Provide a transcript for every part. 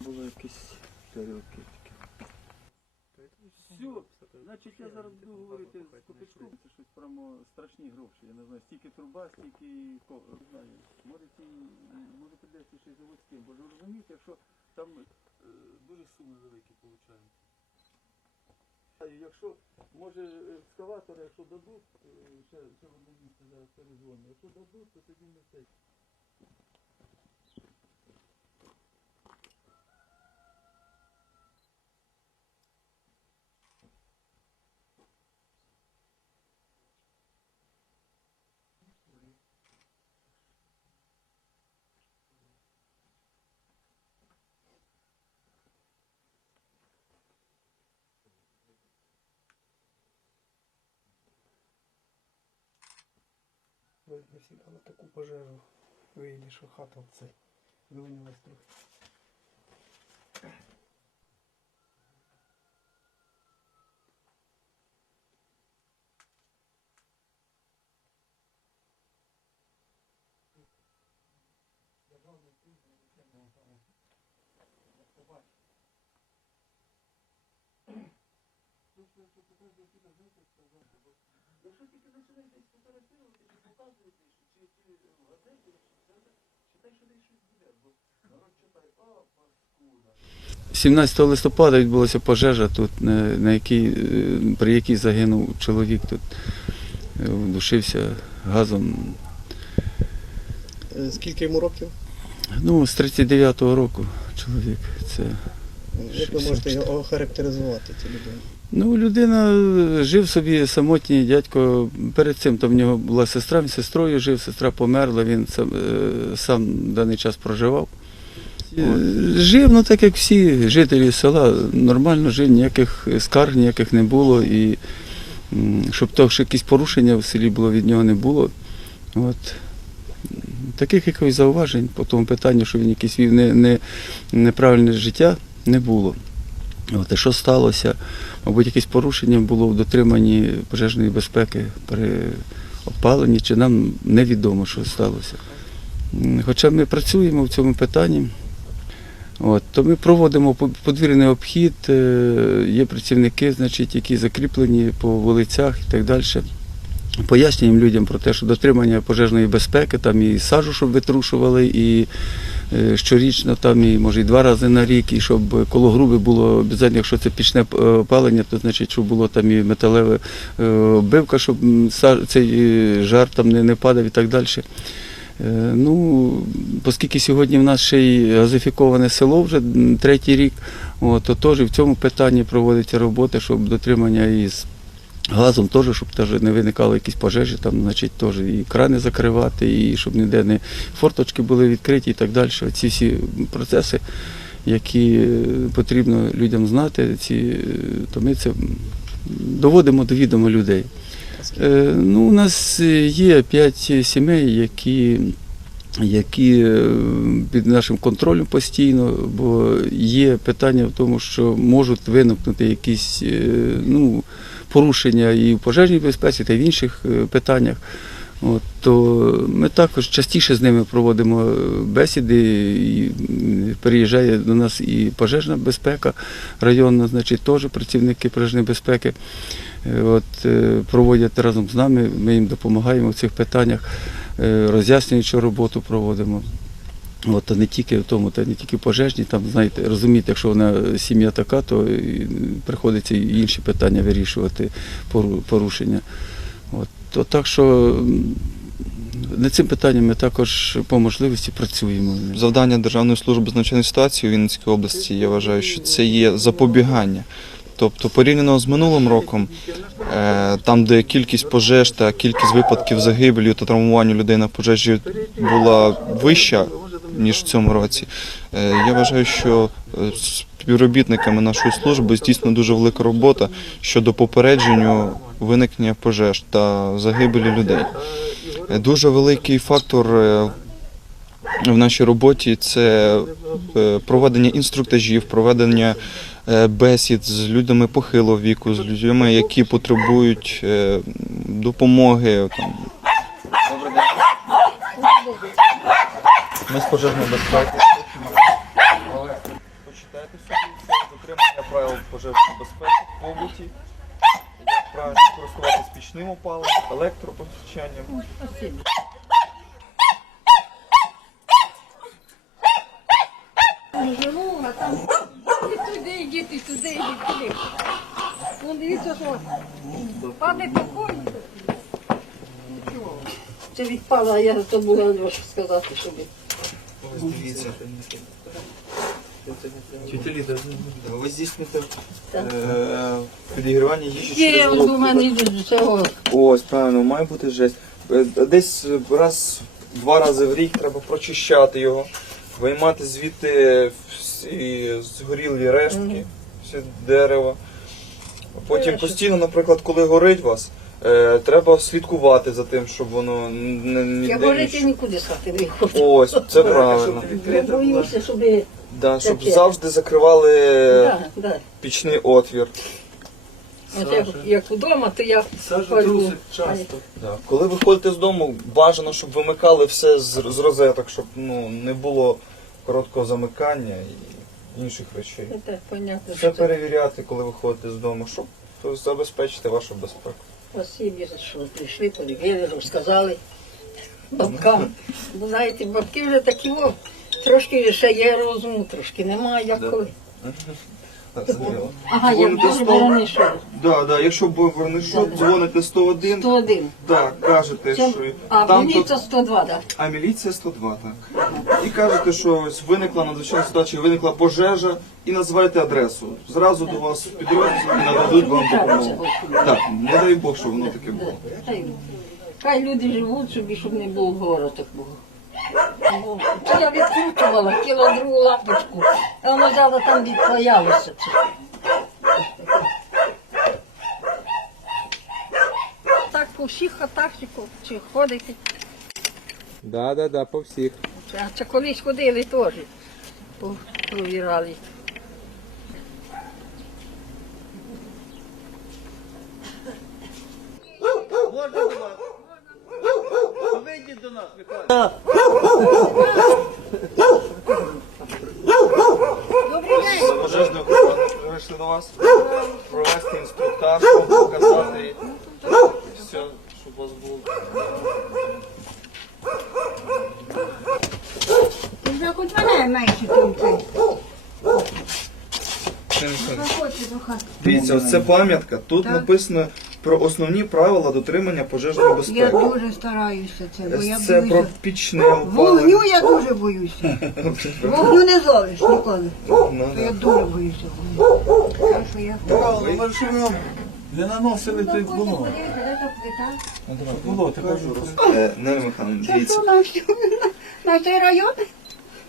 Було якісь тарілки такі. Все, значить я зараз буду говорити з копичком. Це щось прямо страшні гроші. Я не знаю, стільки труба, стільки не знаю. Може ці може придеться ще й заводським. Бо ви розумієте, якщо там е, дуже суми великі получають. Якщо може екскаватори, якщо дадуть, е, ще, ще в одне місце зараз перезвоню. Якщо дадуть, то тоді не ми цей. Видно всегда на таку пожежу вийде, що хата в цей вилинилась трохи. Якщо тільки починаєш фотографувати, чи показувати, чи, чи в газеті, чи це, читай, що десь щось буде, бо народ читає, о, паскуда. 17 листопада відбулася пожежа тут, на, якій, е, при якій загинув чоловік тут. е, Вдушився газом. Е, Скільки йому років? Ну, з 39-го року чоловік. Це, Як ви можете його охарактеризувати цю людину? Ну, людина е, жив собі самотній дядько. Перед цим то в нього була сестра, він сестрою жив, сестра померла, він сам, е, сам даний час проживав. Е, Жив, ну так як всі жителі села, нормально жив, ніяких скарг ніяких не було. І щоб то, що якісь порушення в селі було, від нього не було. От. Таких якихось зауважень по тому питанню, що він якийсь вів не, не, неправильне життя, не було. От, що сталося? Мабуть, якесь порушення було в дотриманні пожежної безпеки при опаленні, чи нам невідомо, що сталося. Хоча ми працюємо в цьому питанні, от, то ми проводимо по- подвірний обхід, е, є працівники, значить, які закріплені по вулицях і так далі. Пояснюємо людям про те, що дотримання пожежної безпеки, там і сажу, щоб витрушували, і щорічно, там, і може і два рази на рік, і щоб коло груби було обов'язково, якщо це пічне е, опалення, то значить, щоб було там і металеве е, оббивка, щоб цей е, жар там не, не падав і так далі. Е, Ну, оскільки сьогодні в нас ще й газифіковане село вже третій рік, от, то теж в цьому питанні проводиться робота, щоб дотримання із газом теж, щоб теж не виникало якісь пожежі, там, значить, теж і крани закривати, і щоб ніде не форточки були відкриті і так далі. Ці всі процеси, які е, потрібно людям знати, ці, е, то ми це доводимо до відома людей. Е, Ну, у нас е, є п'ять сімей, які, які е, під нашим контролем постійно, бо є питання в тому, що можуть виникнути якісь е, ну, порушення і в пожежній безпеці, та й в інших е, питаннях. От, то ми також частіше з ними проводимо бесіди, і переїжджає до нас і пожежна безпека районна, значить, теж працівники пожежної безпеки. От, проводять разом з нами, ми їм допомагаємо в цих питаннях, роз'яснюючу роботу проводимо. От, не тільки в тому, та не тільки пожежні, там, знаєте, розумієте, якщо вона сім'я така, то приходиться і інші питання вирішувати, порушення. От, то так що над цим питанням ми також по можливості працюємо. Завдання Державної служби з надзвичайної ситуації у Вінницькій області, я вважаю, що це є запобігання. Тобто, порівняно з минулим роком, е, там, де кількість пожеж та кількість випадків загибелі та травмування людей на пожежі була вища, ніж в цьому році, е, я вважаю, що е, співробітниками нашої служби здійснена дуже велика робота щодо попередження виникнення пожеж та загибелі людей. Дуже великий фактор в нашій роботі це е, проведення інструктажів, проведення е, бесід з людьми похилого віку, з людьми, які потребують е, допомоги. Ми з пожежної безпеки. пожежну безпеку в побуті, як правильно користуватися пічним опаленням, електропостачанням. Живу, а там і туди йдіть, і туди йдіть, туди. Ну дивіться, що падає такої. Це відпала, а я забула вам сказати, щоб. Ось дивіться. Ви здійснюєте е, підігрівання їжі Є, через до мене йде до цього. Ось, правильно, має бути жесть. Е, Десь раз, два рази в рік треба прочищати його, виймати звідти всі згорілі рештки, всі дерева. Потім постійно, наприклад, коли горить вас, е, треба слідкувати за тим, щоб воно не Я ніде говорити нікуди стати не хочу. Ось, це правильно. Я боюся, щоб... Да, щоб Таке. завжди закривали Да, да. пічний отвір. От як, як вдома, то я Сажа трусить часто. Да. Коли виходите з дому, бажано, щоб вимикали все з, з розеток, щоб ну, не було короткого замикання і інших речей. Ну, так, понятно, Все що це перевіряти, коли виходите з дому, щоб забезпечити вашу безпеку. спасибі, що прийшли, подивили, розказали бабкам. Бо знаєте, бабки вже такі, о, трошки ще є розуму, трошки немає, як Да. коли. Так. Ага, я Дзвоните дуже 100. раніше. Да, да, якщо був вернишок, дзвоните 101, 101. так, кажете, Це, що а там міліція то- 102, так. а міліція 102, так. І кажете, що ось виникла надзвичайна ситуація, виникла пожежа, і називаєте адресу. Зразу до вас підрозділ і нададуть вам допомогу. Так, не дай Бог, що воно таке було. Хай, хай люди живуть собі, щоб не було гору такого. Бо я відкручувала, кіло другу лапочку, а воно взяла там відклеялося. Так по всіх хатах чи ко- чи ходите. Да, да, да, по всіх. А це колись ходили теж. по- Провірали. Можна, будь ласка? Вийдіть до нас, Михайло. З пожежної охорони прийшли до вас провести інструктаж, вам показати все, щоб у вас було. Вже хоч мене менше хати. Дивіться, ось це пам'ятка. Тут написано про основні правила дотримання пожежної Я безпеки. дуже стараюся це, бо я Це про боюся. пічне опалення. Вогню я дуже боюся. Вогню не зовеш ніколи. Ну, То я да. дуже боюся вогню. Так що я... Ну щоб не наносили той було. Було, ти кажу. Е, Нелі Михайловна, дивіться. на всю- на цей район?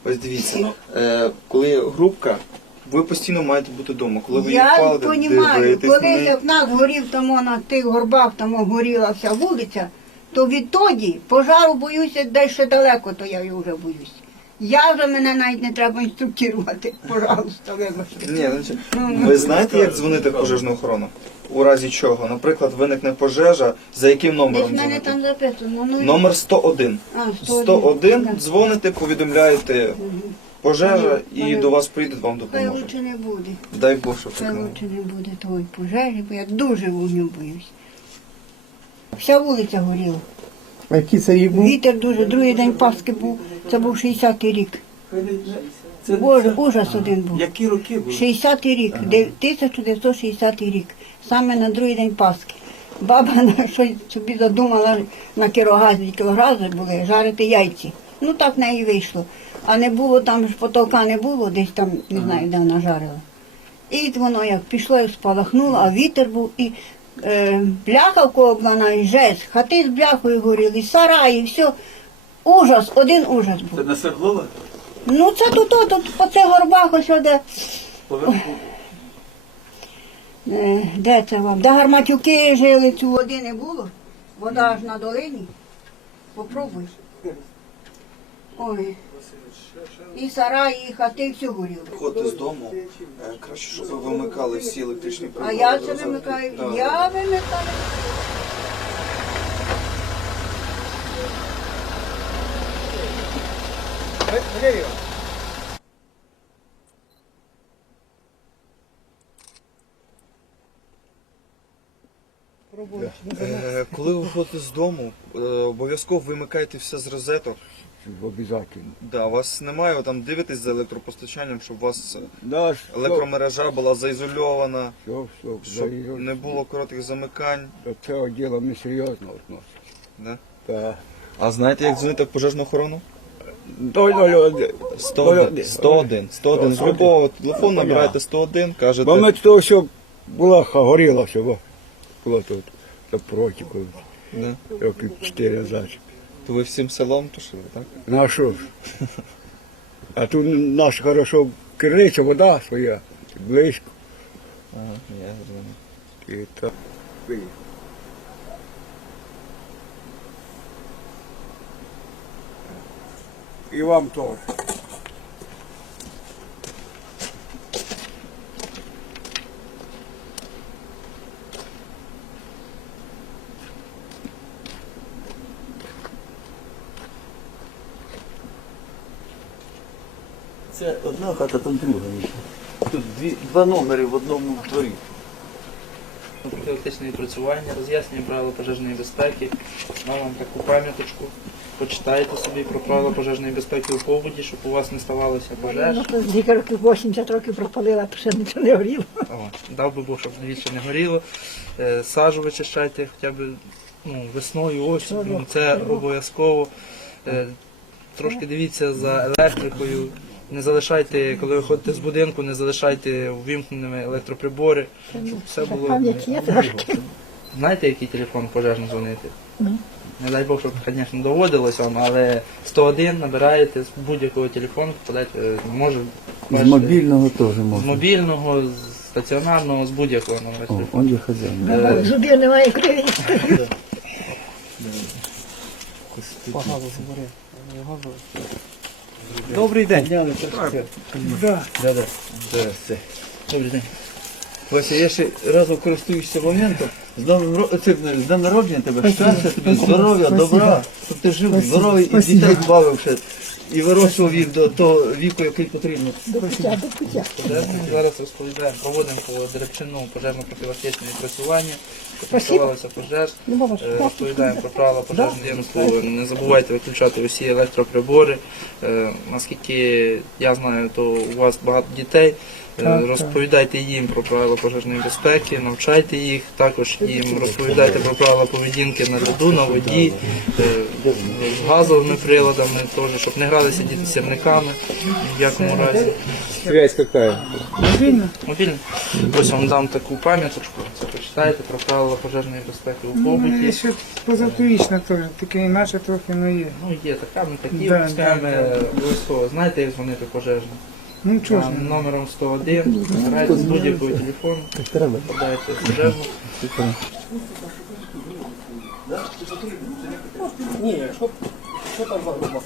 Ось дивіться, е, коли групка, ви постійно маєте бути вдома. Коли ви Я палите, розумію, дивитесь на колись неї. в нас горів тому на тих горбах, там горіла вся вулиця, то відтоді пожару боюся десь ще далеко, то я його вже боюсь. Я вже мене навіть не треба інструктувати, пожалуйста, вибачте. Ні, ну, ви знаєте, як дзвонити в пожежну охорону? У разі чого? Наприклад, виникне пожежа, за яким Десь номером в мене дзвоните? там записано. Ну, Номер 101. а, 101, Да. дзвоните, повідомляєте пожежа і до вас прийде, вам Хай допоможе. лучше не буде. Дай Бог, щоб Хай так не було. лучше не буде тої пожежі, бо я дуже вогню боюсь. Вся вулиця горіла. А який це рік був? Вітер дуже, другий день Пасхи був, це був 60-й рік. Це, Боже, це- ужас один був. Які роки були? 60-й рік, де- 1960 рік, саме на другий день Пасхи. Баба на щось собі задумала на кілогазі, кілогрази були, жарити яйці. Ну так в неї вийшло. А не було там ж потолка не було, десь там, не знаю, де вона жарила. І воно як пішло і спалахнуло, а вітер був, і е, бляха кого була жесть, хати з бляхою горіли, сараї, все. Ужас, один ужас був. Це на Свердлова? Ну це тут, тут, тут по цих горбах ось де. Поверху. Е, Де це вам? Де гарматюки жили, цю води не було. Вода аж на долині. Попробуй. Ой. І сараї, і хати, і все горіло. Виходите з дому, е, краще, щоб ви вимикали всі електричні А прилади. я це вимикаю. Да, Я вимикаю. Е, Коли ви виходите з дому, е, обов'язково вимикайте все з розеток. Обязательно. Да, у вас немає, ви там дивитесь за електропостачанням, щоб у вас Да, все, електромережа була заізольована, все, все, щоб не було коротких замикань. До цього діла ми серйозно відносимося. Да? Так. А знаєте, як дзвонити в пожежну охорону? Той 101. 101. 101. З любого телефону набираєте 101, Бо кажете. ми того, що була ха- горіла бо було тут. Напроти, коли Да. років 4 назад. То ви всім селом тушили, так? Ну а що ж? А тут наш хорошо криниця, вода своя, близько. Ага, я зрозумів. І так. виїхав. І вам теж. Це одна хата, там друга. Тут дві, два номери в одному дворі. профілактичне відпрацювання, роз'яснення правил пожежної безпеки. Дам вам таку пам'яточку. Почитайте собі про правила пожежної безпеки у побуді, щоб у вас не ставалося пожеж. Ну, то Скільки років 80 років пропалила, то ще нічого не горіло. О, дав би Бог, щоб більше не горіло. Е, Сажу вичищайте хоча б ну, весною, осінню. Це обов'язково. Е, Трошки дивіться за електрикою. Не залишайте, коли виходите з будинку, не залишайте увімкненими електроприбори, щоб все було. Є трошки. Знаєте, який телефон пожежний дзвонити? Не дай Бог, щоб, звісно, доводилось вам, але 101 набираєте з будь-якого телефону, попадаєте, е, може З бачите, мобільного теж з можна. мобільного, з стаціонарного, з будь-якого номера О, телефону. он є хазяїн. Е, Зубів немає криві. Добрий день. Добрий день. Вася, я ще разом користуюся моментом. З новим ро- цим, з днем народження тебе, щастя тобі, здоров'я, добра, щоб ти жив здоровий і дітей бавив ще. І вирощував їх до того віку, який потрібно. До пиття, до пиття. Пожежним зараз розповідаємо, проводимо по Деревчину пожежно-профілактичне відпрацювання, Працювалися пожеж. Е, Розповідаємо про правила пожежної діяльності. Не забувайте виключати усі електроприбори. Е, Наскільки я знаю, то у вас багато дітей. Е, Розповідайте їм про правила пожежної безпеки, навчайте їх, також їм розповідайте про правила поведінки на льоду, на воді, е, з газовими приладами, теж, щоб не гралися діти сірниками ні в якому разі. Связь какая? Мобільний. Ось вам дам таку пам'яточку. Це почитайте про правила пожежної безпеки у побуті. Ще позаторічна теж, таке інакше трохи не є. Ну є така, ми такі Да, схеми обов'язково. Знаєте, як дзвонити пожежно? Ну чого ж, Там номером 101, збирайте з будь-якого телефону, подаєте в пожежну. ні, що, що там за група?